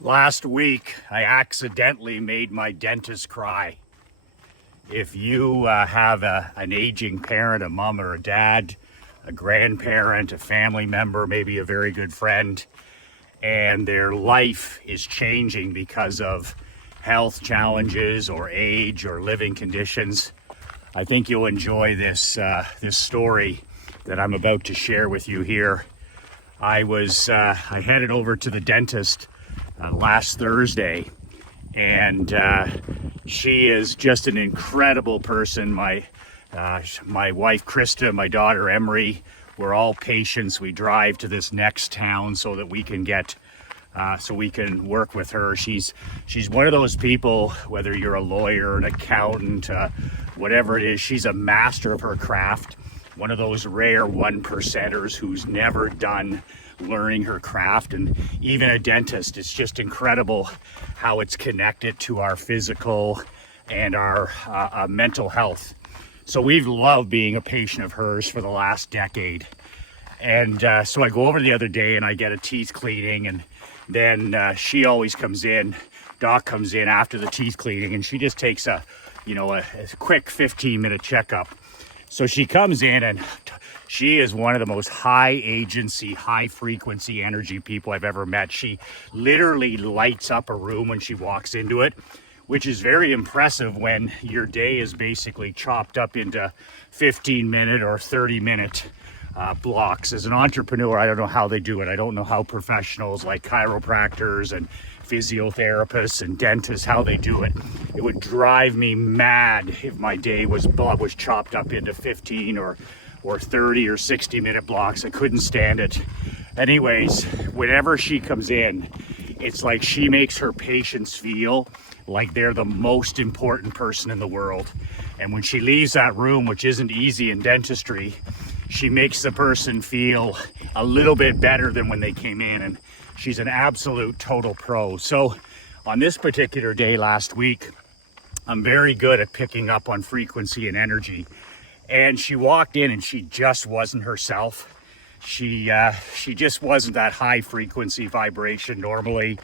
Last week, I accidentally made my dentist cry. If you have an aging parent, a mom or a dad, a grandparent, a family member, maybe a very good friend, and their life is changing because of health challenges or age or living conditions, I think you'll enjoy this story that I'm about to share with you here. I headed over to the dentist last Thursday, and she is just an incredible person. My wife Krista, my daughter Emery, we're all patients. We drive to this next town so that we can work with her. She's one of those people, whether you're a lawyer, an accountant, whatever it is, she's a master of her craft. One of those rare 1%ers who's never done learning her craft. And even a dentist, it's just incredible how it's connected to our physical and our mental health. So we've loved being a patient of hers for the last decade. And so I go over the other day and I get a teeth cleaning, and then she always comes in, Doc comes in after the teeth cleaning, and she just takes a quick 15-minute checkup. So she comes in, and she is one of the most high agency, high frequency energy people I've ever met. She literally lights up a room when she walks into it, which is very impressive when your day is basically chopped up into 15-minute or 30-minute blocks. As an entrepreneur, I don't know how they do it. I don't know how professionals like chiropractors and physiotherapists and dentists, how they do it. It would drive me mad if my day was chopped up into 15 or 30 or 60-minute blocks. I couldn't stand it. Anyways, whenever she comes in, it's like she makes her patients feel like they're the most important person in the world. And when she leaves that room, which isn't easy in dentistry, she makes the person feel a little bit better than when they came in. And she's an absolute total pro. So on this particular day last week, I'm very good at picking up on frequency and energy. And she walked in and she just wasn't herself. She just wasn't that high frequency vibration normally.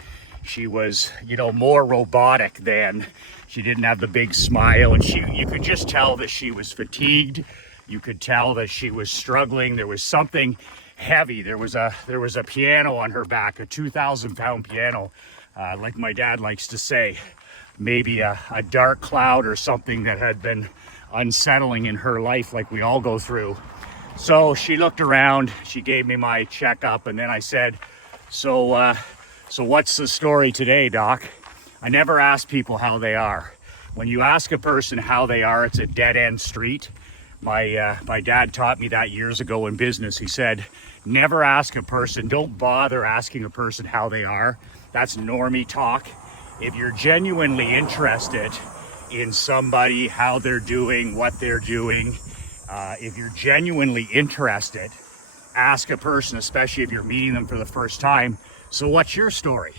She was, more robotic than, she didn't have the big smile, and you could just tell that she was fatigued. You could tell that she was struggling. There was something heavy. There was a piano on her back, a 2,000-pound piano, like my dad likes to say, maybe a dark cloud or something that had been unsettling in her life, like we all go through. So she looked around, she gave me my checkup, and then I said, so what's the story today, Doc? I never ask people how they are. When you ask a person how they are, it's a dead-end street. My dad taught me that years ago in business. He said, never ask a person, don't bother asking a person how they are. That's normie talk. If you're genuinely interested in somebody, how they're doing, what they're doing, if you're genuinely interested, ask a person, especially if you're meeting them for the first time, so what's your story?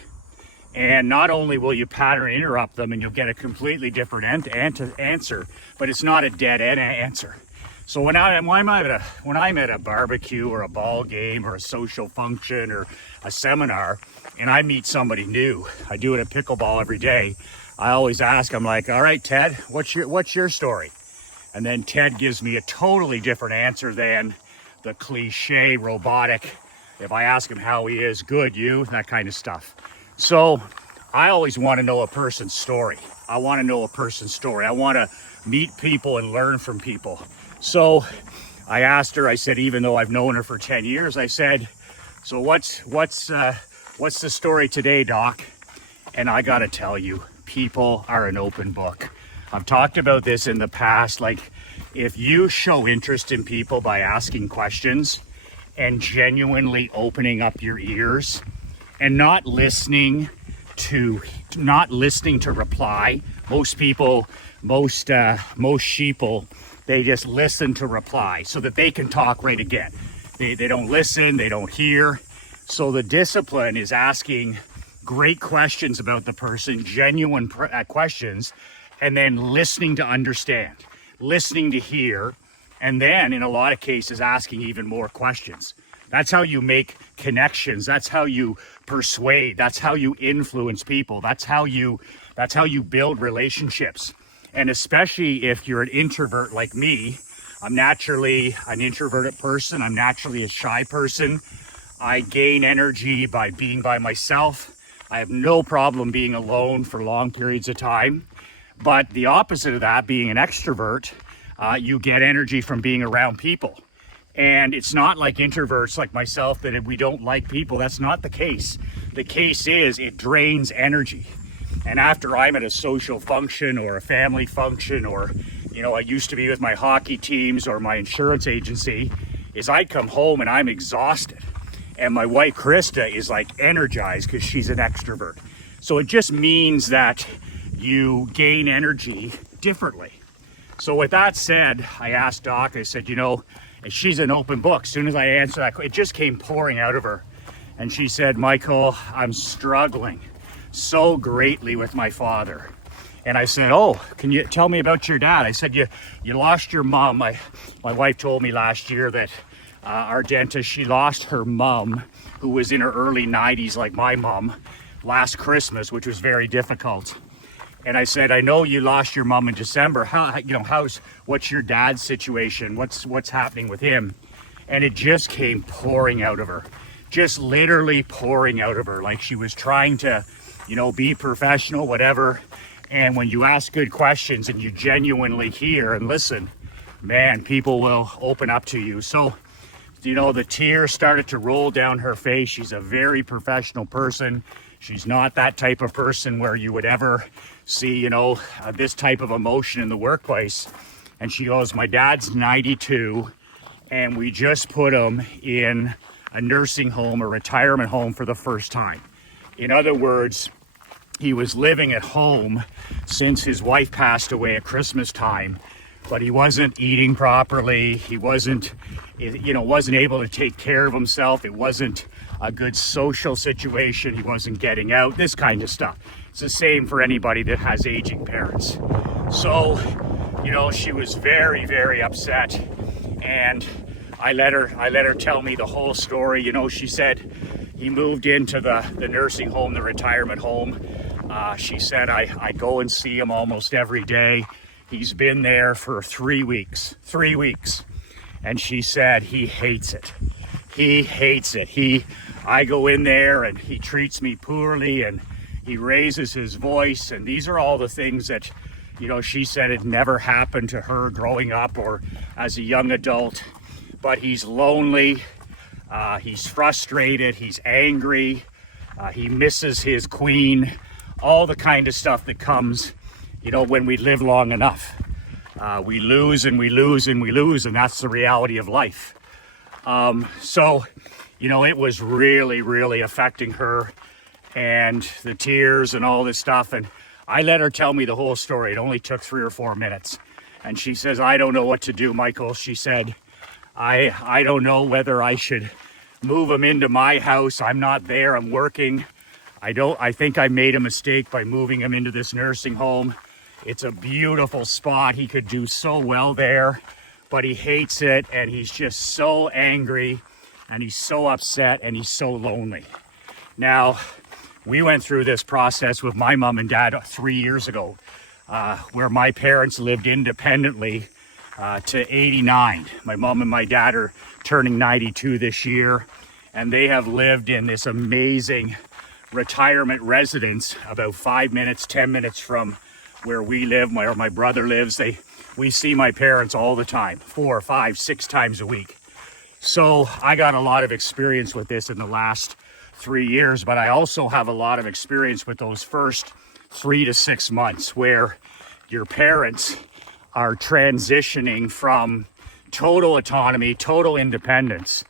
And not only will you pattern interrupt them and you'll get a completely different answer, but it's not a dead end answer. So when I'm at a barbecue or a ball game or a social function or a seminar, and I meet somebody new, I do it at pickleball every day. I always ask, I'm like, all right, Ted, what's your story? And then Ted gives me a totally different answer than the cliche robotic. If I ask him how he is, good, you, that kind of stuff. So I always want to know a person's story. I want to know a person's story. I want to meet people and learn from people. So I asked her, I said, even though I've known her for 10 years, I said, so what's the story today, Doc? And I got to tell you, people are an open book. I've talked about this in the past. Like, if you show interest in people by asking questions and genuinely opening up your ears and not listening to reply, most sheeple, they just listen to reply so that they can talk right again. They don't listen, they don't hear. So the discipline is asking great questions about the person, genuine questions, and then listening to understand, listening to hear, and then in a lot of cases asking even more questions. That's how you make connections. That's how you persuade. That's how you influence people. That's how you build relationships. And especially if you're an introvert like me, I'm naturally an introverted person. I'm naturally a shy person. I gain energy by being by myself. I have no problem being alone for long periods of time. But the opposite of that, being an extrovert, you get energy from being around people. And it's not like introverts like myself that we don't like people. That's not the case. The case is it drains energy. And after I'm at a social function or a family function, or, I used to be with my hockey teams or my insurance agency, is I come home and I'm exhausted. And my wife, Krista, is like energized because she's an extrovert. So it just means that you gain energy differently. So with that said, I asked Doc, I said, she's an open book. As soon as I answered that, it just came pouring out of her. And she said, Michael, I'm struggling so greatly with my father. And I said, oh, can you tell me about your dad? I said, you lost your mom. My wife told me last year that our dentist, she lost her mom, who was in her early 90s, like my mom, last Christmas, which was very difficult. And I said, I know you lost your mom in December. What's your dad's situation? What's happening with him? And it just came pouring out of her, just literally pouring out of her, like she was trying to, be professional, whatever. And when you ask good questions and you genuinely hear and listen, man, people will open up to you. So, the tears started to roll down her face. She's a very professional person. She's not that type of person where you would ever see, this type of emotion in the workplace. And she goes, my dad's 92 and we just put him in a nursing home, a retirement home for the first time. In other words, he was living at home since his wife passed away at Christmas time, but he wasn't eating properly. He wasn't able to take care of himself. It wasn't a good social situation. He wasn't getting out, this kind of stuff. It's the same for anybody that has aging parents. So, she was very, very upset. And I let her tell me the whole story. She said he moved into the nursing home, the retirement home. She said, I go and see him almost every day. He's been there for 3 weeks. And she said, he hates it. He hates it. I go in there and he treats me poorly and he raises his voice. And these are all the things that, she said it never happened to her growing up or as a young adult. But he's lonely. He's frustrated. He's angry. He misses his queen. All the kind of stuff that comes, when we live long enough. We lose and we lose and we lose, and that's the reality of life. So, it was really, really affecting her, and the tears and all this stuff. And I let her tell me the whole story. It only took 3 or 4 minutes. And she says, I don't know what to do, Michael. She said, I don't know whether I should move him into my house. I'm not there. I'm working. I think I made a mistake by moving him into this nursing home. It's a beautiful spot. He could do so well there, but he hates it. And he's just so angry and he's so upset and he's so lonely. Now, we went through this process with my mom and dad 3 years ago, where my parents lived independently to 89. My mom and my dad are turning 92 this year, and they have lived in this amazing retirement residence about 5 minutes, 10 minutes from where we live, my brother lives. We see my parents all the time, 4, 5, 6 times a week. So I got a lot of experience with this in the last 3 years, but I also have a lot of experience with those first 3 to 6 months where your parents are transitioning from total autonomy, total independence,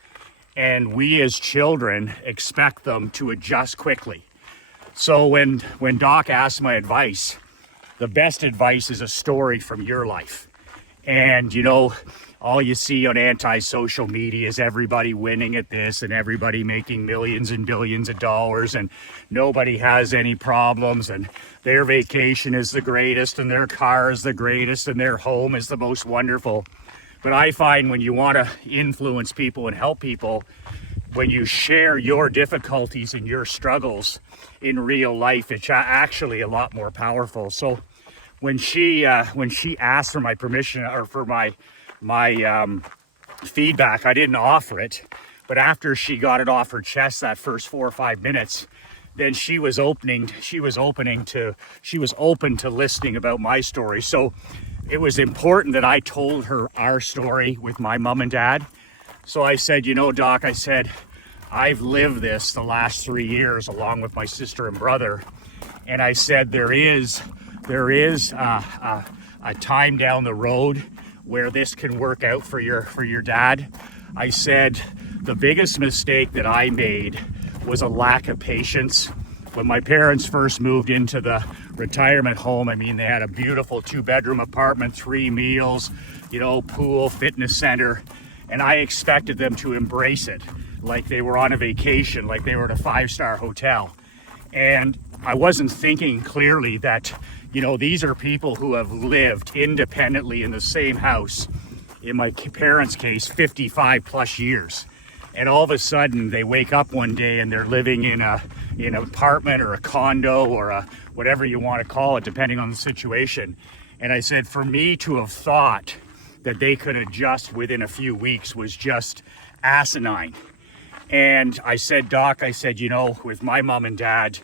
and we as children expect them to adjust quickly. So when Doc asked my advice, the best advice is a story from your life. And all you see on anti-social media is everybody winning at this and everybody making millions and billions of dollars and nobody has any problems and their vacation is the greatest and their car is the greatest and their home is the most wonderful. But I find when you want to influence people and help people, when you share your difficulties and your struggles in real life, it's actually a lot more powerful. So when she asked for my permission or for my feedback, I didn't offer it. But after she got it off her chest, that first 4 or 5 minutes, then she was open to listening about my story. So it was important that I told her our story with my mom and dad. So I said, you know, Doc, I said, I've lived this the last 3 years along with my sister and brother. And I said, there is a time down the road where this can work out for your dad. I said, the biggest mistake that I made was a lack of patience. When my parents first moved into the retirement home, I mean, they had a beautiful 2-bedroom apartment, 3 meals, you know, pool, fitness center. And I expected them to embrace it like they were on a vacation, like they were at a 5-star hotel. And I wasn't thinking clearly that, you know, these are people who have lived independently in the same house, in my parents' case, 55 plus years. And all of a sudden they wake up one day and they're living in an apartment or a condo or a whatever you want to call it, depending on the situation. And I said, for me to have thought that they could adjust within a few weeks was just asinine. And I said, Doc, I said, you know, with my mom and dad,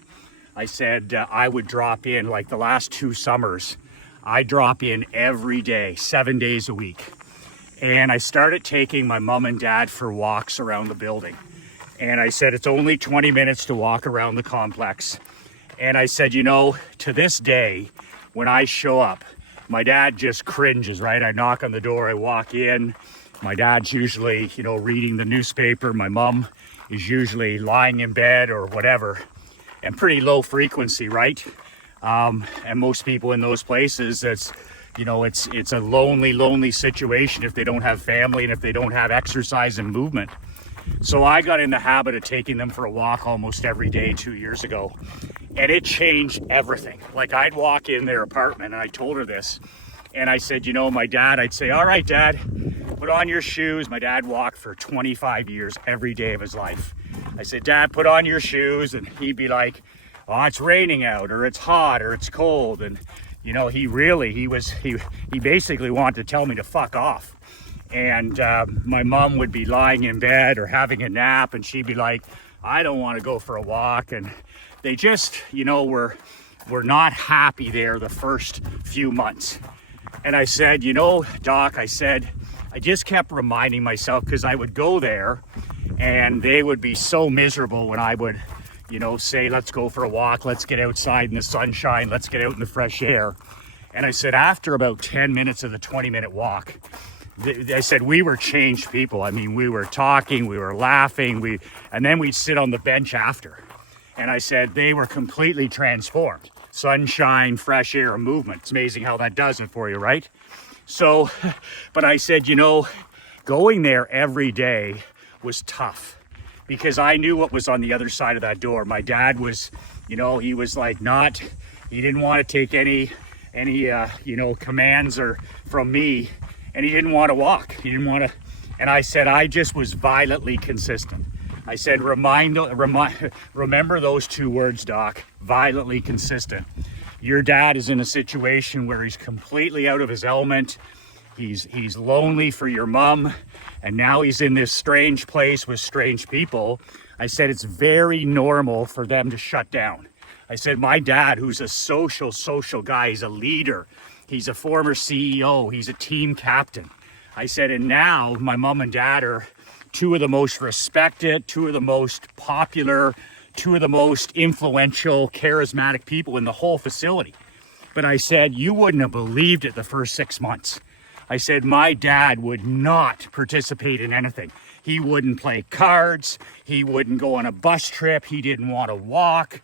I said I would drop in, like the last 2 summers, I drop in every day, 7 days a week. And I started taking my mom and dad for walks around the building. And I said, it's only 20 minutes to walk around the complex. And I said, you know, to this day, when I show up, my dad just cringes, right? I knock on the door, I walk in. My dad's usually, you know, reading the newspaper. My mom is usually lying in bed or whatever, and pretty low frequency, right? And most people in those places, it's, you know, it's a lonely situation if they don't have family and if they don't have exercise and movement. So I got in the habit of taking them for a walk almost every day 2 years ago. And it changed everything. Like, I'd walk in their apartment, and I told her this. And I said, you know, my dad, I'd say, all right, Dad, put on your shoes. My dad walked for 25 years every day of his life. I said, Dad, put on your shoes. And he'd be like, oh, it's raining out, or it's hot, or it's cold. And, you know, he basically wanted to tell me to fuck off. And my mom would be lying in bed or having a nap, and she'd be like, I don't want to go for a walk. And they just, you know, were not happy there the first few months. And I said, you know, Doc, I said, I just kept reminding myself, because I would go there and they would be so miserable when I would, you know, say, let's go for a walk, let's get outside in the sunshine, let's get out in the fresh air. And I said, after about 10 minutes of the 20-minute walk, I said, we were changed people. I mean, we were talking, we were laughing, and then we'd sit on the bench after. And I said, they were completely transformed. Sunshine, fresh air, movement. It's amazing how that does it for you, right? So, but I said, you know, going there every day was tough, because I knew what was on the other side of that door. My dad was, you know, he was like he didn't want to take any you know, commands from me, and he didn't want to walk. He didn't want to, and I said, I just was violently consistent. I said, remember those 2 words, Doc, violently consistent. Your dad is in a situation where he's completely out of his element. He's lonely for your mom, and now he's in this strange place with strange people. I said, it's very normal for them to shut down. I said, my dad, who's a social guy, he's a leader. He's a former CEO. He's a team captain. I said, and now my mom and dad are 2 of the most respected, 2 of the most popular, 2 of the most influential, charismatic people in the whole facility. But I said, you wouldn't have believed it the first 6 months. I said, my dad would not participate in anything. He wouldn't play cards. He wouldn't go on a bus trip. He didn't want to walk.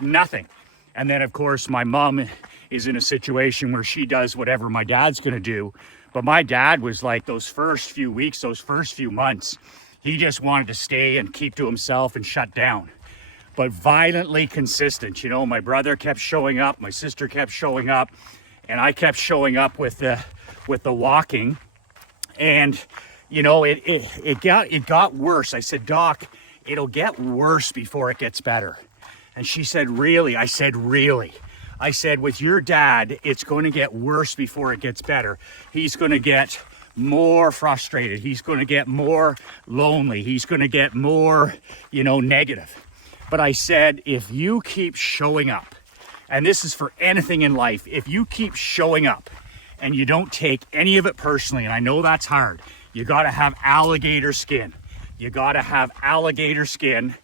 Nothing. And then, of course, my mom is in a situation where she does whatever my dad's going to do. But my dad was like, those first few weeks, those first few months, he just wanted to stay and keep to himself and shut down. But violently consistent. You know, my brother kept showing up, my sister kept showing up, and I kept showing up with the walking. And, you know, it got worse. I said, Doc, it'll get worse before it gets better. And she said, really? I said, really? I said, with your dad, it's going to get worse before it gets better. He's going to get more frustrated. He's going to get more lonely. He's going to get more, you know, negative. But I said, if you keep showing up, and this is for anything in life, if you keep showing up and you don't take any of it personally, and I know that's hard, you got to have alligator skin. You got to have alligator skin.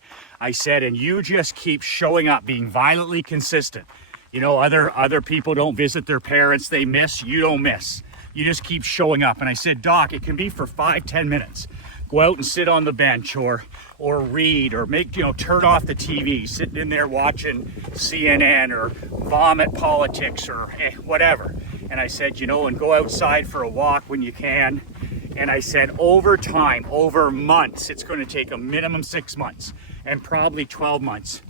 I said, and you just keep showing up, being violently consistent. You know, other people don't visit their parents, they miss, you don't miss. You just keep showing up. And I said, Doc, it can be for 5-10 minutes. Go out and sit on the bench or read or make, you know, turn off the TV, sitting in there watching CNN or vomit politics or whatever. And I said, you know, and go outside for a walk when you can. And I said, over time, over months, it's going to take a minimum 6 months and probably 12 months.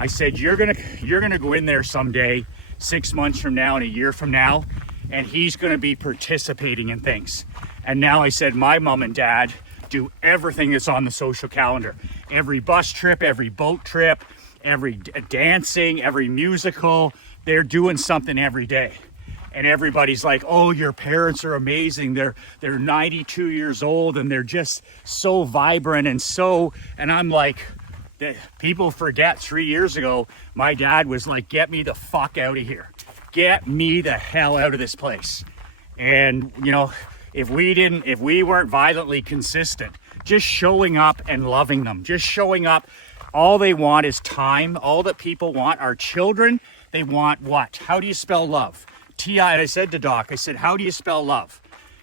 I said, you're gonna go in there someday, 6 months from now and a year from now, and he's gonna be participating in things. And now I said, my mom and dad do everything that's on the social calendar. Every bus trip, every boat trip, every dancing, every musical, they're doing something every day. And everybody's like, oh, your parents are amazing. They're 92 years old and they're just so vibrant and I'm like, people forget 3 years ago, my dad was like, get me the fuck out of here. Get me the hell out of this place. And, you know, if we weren't violently consistent, just showing up and loving them, just showing up, all they want is time. All that people want are children. They want what? How do you spell love? T-I, and I said to Doc, I said, how do you spell love?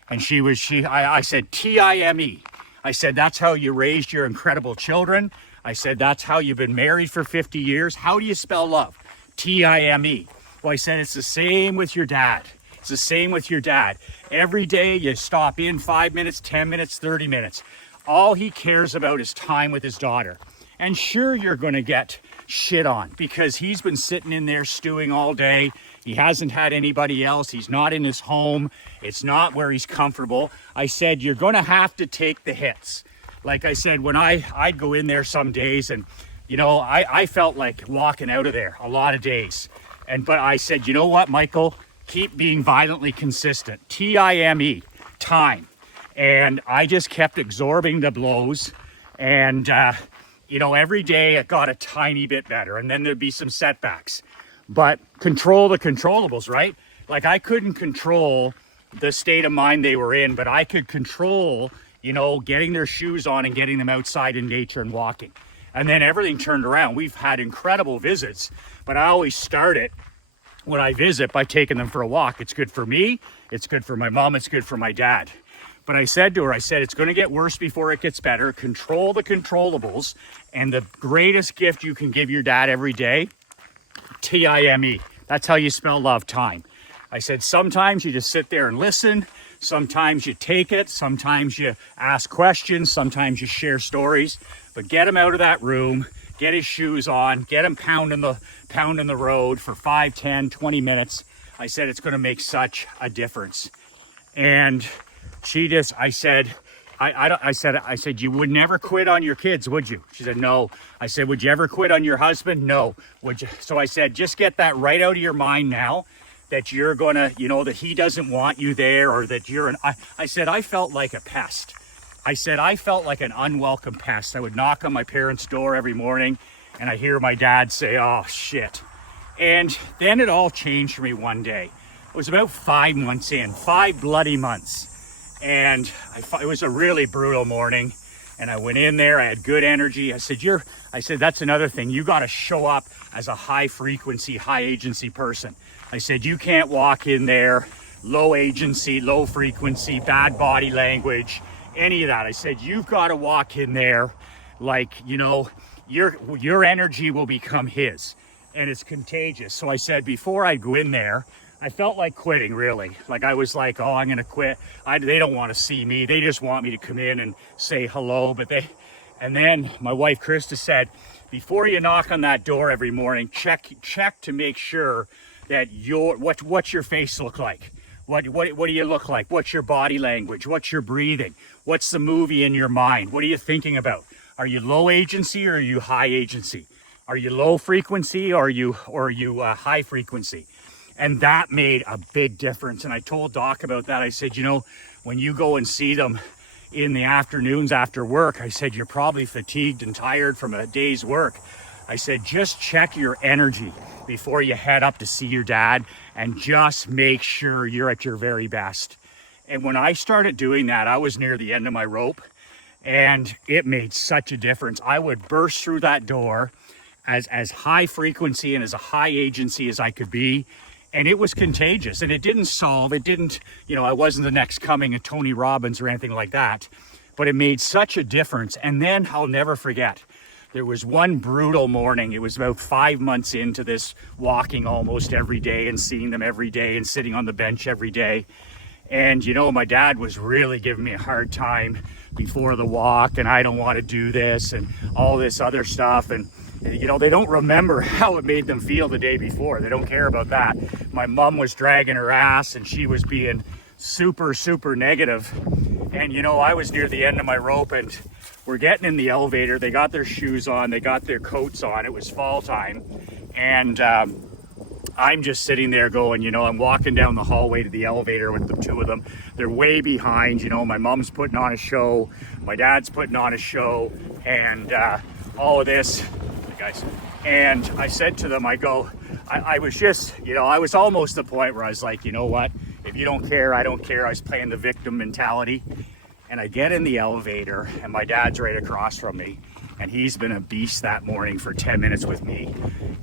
And I said, T-I-M-E. I said, that's how you raised your incredible children. I said, that's how you've been married for 50 years. How do you spell love? T-I-M-E. Well, I said, it's the same with your dad. It's the same with your dad. Every day you stop in 5 minutes, 10 minutes, 30 minutes. All he cares about is time with his daughter. And sure, you're going to get shit on because he's been sitting in there stewing all day. He hasn't had anybody else. He's not in his home. It's not where he's comfortable. I said, you're going to have to take the hits. Like I said, when I'd go in there some days and, you know, I felt like walking out of there a lot of days. But I said, you know what, Michael, keep being violently consistent. T-I-M-E, time. And I just kept absorbing the blows. And, you know, every day it got a tiny bit better. And then there'd be some setbacks. But control the controllables, right? Like I couldn't control the state of mind they were in, but I could control, you know, getting their shoes on and getting them outside in nature and walking. And then everything turned around. We've had incredible visits, but I always start it when I visit by taking them for a walk. It's good for me. It's good for my mom. It's good for my dad. But I said to her, it's going to get worse before it gets better. Control the controllables. And the greatest gift you can give your dad every day, T-I-M-E. That's how you spell love, time. I said, sometimes you just sit there and listen. Sometimes you take it. Sometimes you ask questions. Sometimes you share stories. But get him out of that room. Get his shoes on. Get him pounding the road for 5, 10, 20 minutes. I said, it's going to make such a difference. And I said, you would never quit on your kids, would you? She said, no. I said, would you ever quit on your husband? No. Would you? So I said, just get that right out of your mind now, that you're going to, you know, that he doesn't want you there, or that I said, I felt like a pest. I said, I felt like an unwelcome pest. I would knock on my parents' door every morning and I hear my dad say, oh shit. And then it all changed for me one day. It was about 5 months in, 5 bloody months. And it was a really brutal morning. And I went in there, I had good energy. I said, that's another thing. You got to show up as a high frequency, high agency person. I said, you can't walk in there, low agency, low frequency, bad body language, any of that. I said, you've got to walk in there like, you know, your energy will become his, and it's contagious. So I said, before I go in there, I felt like quitting, really. Like I was like, oh, I'm going to quit. They don't want to see me. They just want me to come in and say hello. And then my wife, Krista, said, before you knock on that door every morning, check to make sure that what's your face look like? What do you look like? What's your body language? What's your breathing? What's the movie in your mind? What are you thinking about? Are you low agency or are you high agency? Are you low frequency or are you high frequency? And that made a big difference. And I told Doc about that. I said, you know, when you go and see them in the afternoons after work, I said, you're probably fatigued and tired from a day's work. I said, just check your energy before you head up to see your dad and just make sure you're at your very best. And when I started doing that, I was near the end of my rope and it made such a difference. I would burst through that door as high frequency and as a high agency as I could be. And it was contagious, and it didn't, you know, I wasn't the next coming of Tony Robbins or anything like that, but it made such a difference. And then I'll never forget, there was one brutal morning. It was about 5 months into this walking almost every day and seeing them every day and sitting on the bench every day. And, you know, my dad was really giving me a hard time before the walk, and I don't want to do this and all this other stuff. And, you know, they don't remember how it made them feel the day before. They don't care about that. My mom was dragging her ass and she was being super, super negative. And, you know, I was near the end of my rope and we're getting in the elevator. They got their shoes on, they got their coats on. It was fall time. And I'm just sitting there going, you know, I'm walking down the hallway to the elevator with the two of them. They're way behind, you know, my mom's putting on a show, my dad's putting on a show, and all of this. Guys. And I said to them, I go, I was just, you know, I was almost the point where I was like, you know what, if you don't care, I don't care. I was playing the victim mentality. And I get in the elevator and my dad's right across from me. And he's been a beast that morning for 10 minutes with me.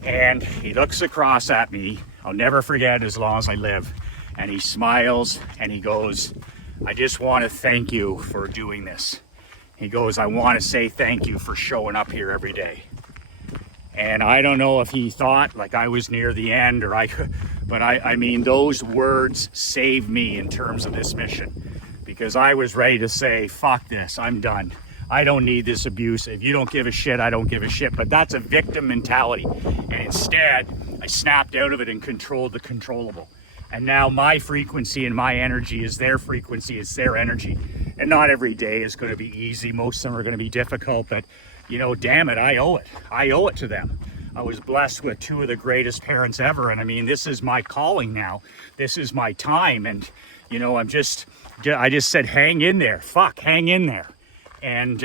And he looks across at me. I'll never forget it as long as I live. And he smiles and he goes, I just want to thank you for doing this. He goes, I want to say thank you for showing up here every day. And I don't know if he thought like I was near the end or but I mean, those words saved me in terms of this mission, because I was ready to say, fuck this, I'm done. I don't need this abuse. If you don't give a shit, I don't give a shit. But that's a victim mentality. And instead, I snapped out of it and controlled the controllable. And now my frequency and my energy is their frequency, it's their energy. And not every day is going to be easy. Most of them are going to be difficult, but you know, damn it, I owe it. I owe it to them. I was blessed with two of the greatest parents ever. And I mean, this is my calling now. This is my time. And, you know, I just said, hang in there. Fuck, hang in there. And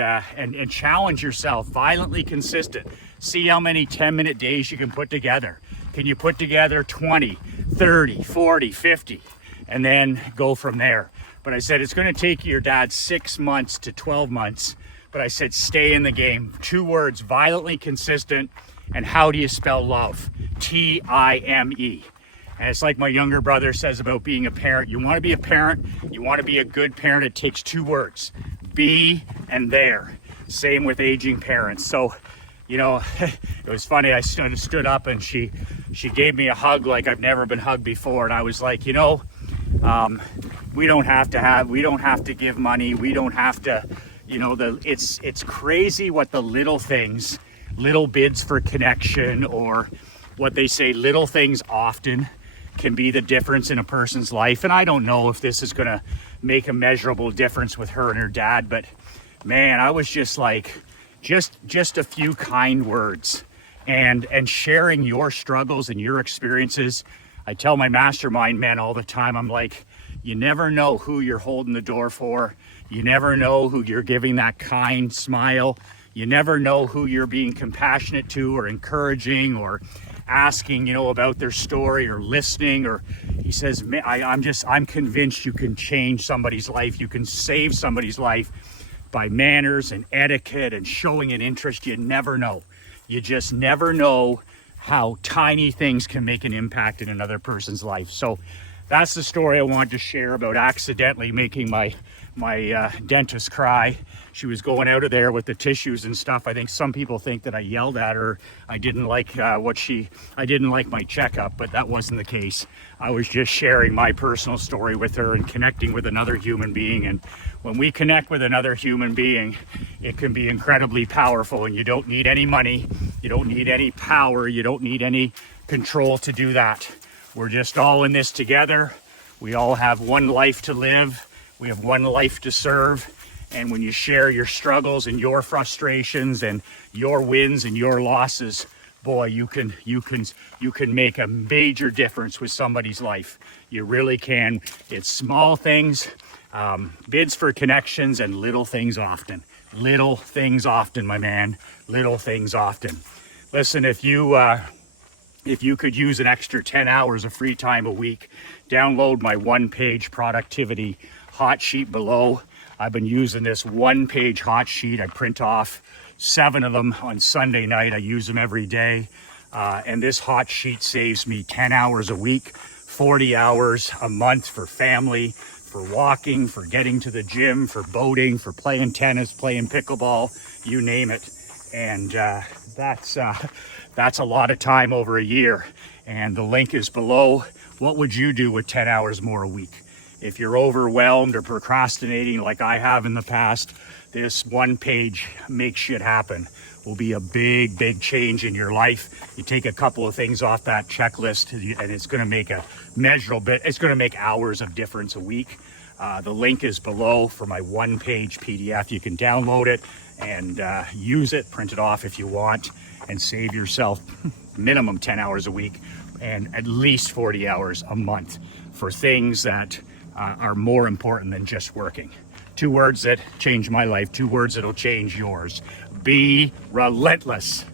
challenge yourself, violently consistent. See how many 10-minute days you can put together. Can you put together 20, 30, 40, 50, and then go from there? But I said, it's going to take your dad 6 months to 12 months. But I said, stay in the game. 2 words, violently consistent. And how do you spell love? T-I-M-E. And it's like my younger brother says about being a parent. You want to be a parent, you want to be a good parent, it takes 2 words. Be and there. Same with aging parents. So, you know, it was funny. I stood up and she gave me a hug like I've never been hugged before. And I was like, you know, we don't have to give money. We don't have to, you know, it's crazy what the little things, little bids for connection, or what they say, little things often can be the difference in a person's life. And I don't know if this is going to make a measurable difference with her and her dad, but man, I was just like, just a few kind words and sharing your struggles and your experiences. I tell my mastermind men all the time, I'm like, you never know who you're holding the door for. You never know who you're giving that kind smile. You never know who you're being compassionate to or encouraging or asking, you know, about their story or listening. Or he says, I'm convinced you can change somebody's life. You can save somebody's life by manners and etiquette and showing an interest. You never know. You just never know how tiny things can make an impact in another person's life. So that's the story I wanted to share about accidentally making my dentist cry. She was going out of there with the tissues and stuff. I think some people think that I yelled at her. I didn't like I didn't like my checkup, but that wasn't the case. I was just sharing my personal story with her and connecting with another human being. And when we connect with another human being, it can be incredibly powerful. And you don't need any money. You don't need any power. You don't need any control to do that. We're just all in this together. We all have one life to live. We have one life to serve. And when you share your struggles and your frustrations and your wins and your losses, boy, you can make a major difference with somebody's life. You really can. It's small things, bids for connections, and little things often. Little things often, my man. Little things often. Listen, if you could use an extra 10 hours of free time a week, download my one-page productivity hot sheet below. I've been using this one-page hot sheet. I print off 7 of them on Sunday night. I use them every day. And this hot sheet saves me 10 hours a week, 40 hours a month for family, for walking, for getting to the gym, for boating, for playing tennis, playing pickleball, you name it. And that's a lot of time over a year. And the link is below. What would you do with 10 hours more a week? If you're overwhelmed or procrastinating like I have in the past, this one page make shit happen will be a big, big change in your life. You take a couple of things off that checklist and it's going to make a measurable bit. It's going to make hours of difference a week. The link is below for my one-page PDF. You can download it and use it, print it off if you want, and save yourself minimum 10 hours a week and at least 40 hours a month for things that are more important than just working. 2 words that changed my life, 2 words that'll change yours. Be relentless.